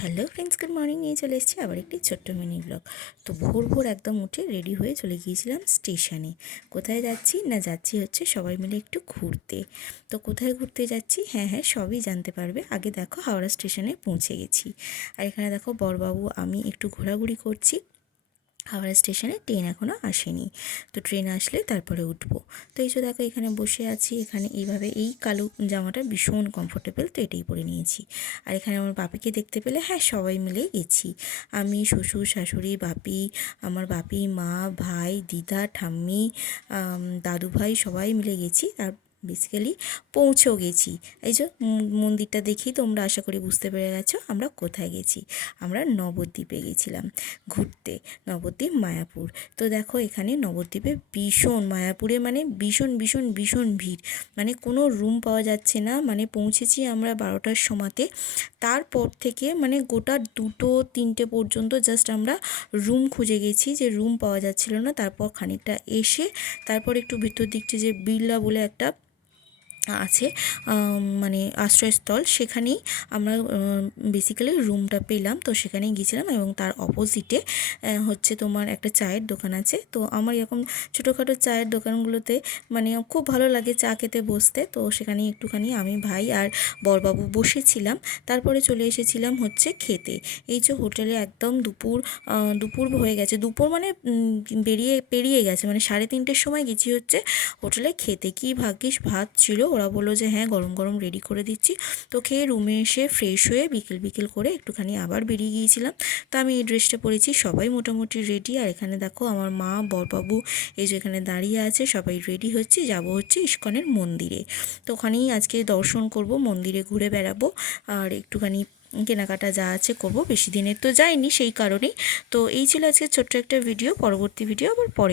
Hello friends, good morning. নিয়ে চলে এসেছি আবার একটি ছোট্ট মিনি ব্লগ। তো ভোর ভোর একদম উঠে রেডি হয়ে চলে গিয়েছিলাম স্টেশনে। কোথায় যাচ্ছি না, যাচ্ছি হচ্ছে সবাই মিলে একটু ঘুরতে। তো কোথায় ঘুরতে যাচ্ছি, হ্যাঁ সবই জানতে পারবে। আগে দেখো হাওড়া স্টেশনে পৌঁছে গেছি। আর এখানে দেখো বড়বাবু আমি একটু ঘোরাঘুরি করছি। হাওড়া স্টেশনে ট্রেন এখনও আসেনি, তো ট্রেন আসলে তারপরে উঠবো। তো এই যে দেখো এখানে বসে আছি, এখানে এইভাবে এই কালো জামাটা ভীষণ কমফোর্টেবল, তো এটাই পরে নিয়েছি। আর এখানে আমার বাপিকে দেখতে পেলে, হ্যাঁ সবাই মিলেই গেছি। আমি, শ্বশুর, শাশুড়ি, বাপি, আমার বাপি, মা, ভাই, দিদা, ঠাম্মি, দাদু ভাই সবাই মিলে গেছি। আর বেসিক্যালি পৌঁছেও গেছি। এই যে মন্দিরটা দেখি তোমরা আশা করি বুঝতে পেরে গেছো আমরা কোথায় গেছি। আমরা নবদ্বীপে গেছিলাম ঘুরতে, নবদ্বীপ মায়াপুর। তো দেখো এখানে নবদ্বীপে ভীষণ, মায়াপুরে মানে ভীষণ ভীষণ ভীষণ ভিড়, মানে কোনো রুম পাওয়া যাচ্ছে না। মানে পৌঁছেছি আমরা 12টার সময়তে, তারপর থেকে মানে গোটা 2-3টে পর্যন্ত জাস্ট আমরা রুম খুঁজে গেছি, যে রুম পাওয়া যাচ্ছিল না। তারপর খানিকটা এসে তারপর একটু ভিতর দিকটা যে বিড়লা বলে একটা আছে মানে আশ্রয়স্থল, সেখানেই আমরা বেসিক্যালি রুমটা পেলাম। তো সেখানেই গিয়েছিলাম এবং তার অপোজিটে হচ্ছে তোমার একটা চায়ের দোকান আছে। তো আমার এরকম ছোটোখাটো চায়ের দোকানগুলোতে মানে খুব ভালো লাগে চা খেতে বসতে। তো সেখানেই একটুখানি আমি, ভাই আর বরবাবু বসেছিলাম। তারপরে চলে এসেছিলাম হচ্ছে খেতে। এই যে হোটেলে একদম দুপুর হয়ে গেছে, দুপুর মানে পেরিয়ে গেছে, মানে 3:30-র সময় গেছি হচ্ছে হোটেলে খেতে। কি ভাগ্যিস ভাত ছিল, ওরা বললো যে হ্যাঁ গরম গরম রেডি করে দিচ্ছি। তো খেয়ে রুমে এসে ফ্রেশ হয়ে বিকেল করে একটুখানি আবার বেরিয়ে গিয়েছিলাম। তো আমি এই ড্রেসটা পরেছি, সবাই মোটামুটি রেডি। আর এখানে দেখো আমার মা, বরবাবু এই যে এখানে দাঁড়িয়ে আছে, সবাই রেডি হচ্ছে, যাব হচ্ছে ইস্কনের মন্দিরে। তো ওখানেই আজকে দর্শন করব, মন্দিরে ঘুরে বেড়াবো আর একটুখানি কেনাকাটা যা আছে করবো। বেশি দিনের তো যাইনি সেই কারণেই। তো এই ছিল আজকে ছোট্ট একটা ভিডিও, পরবর্তী ভিডিও আবার পরে।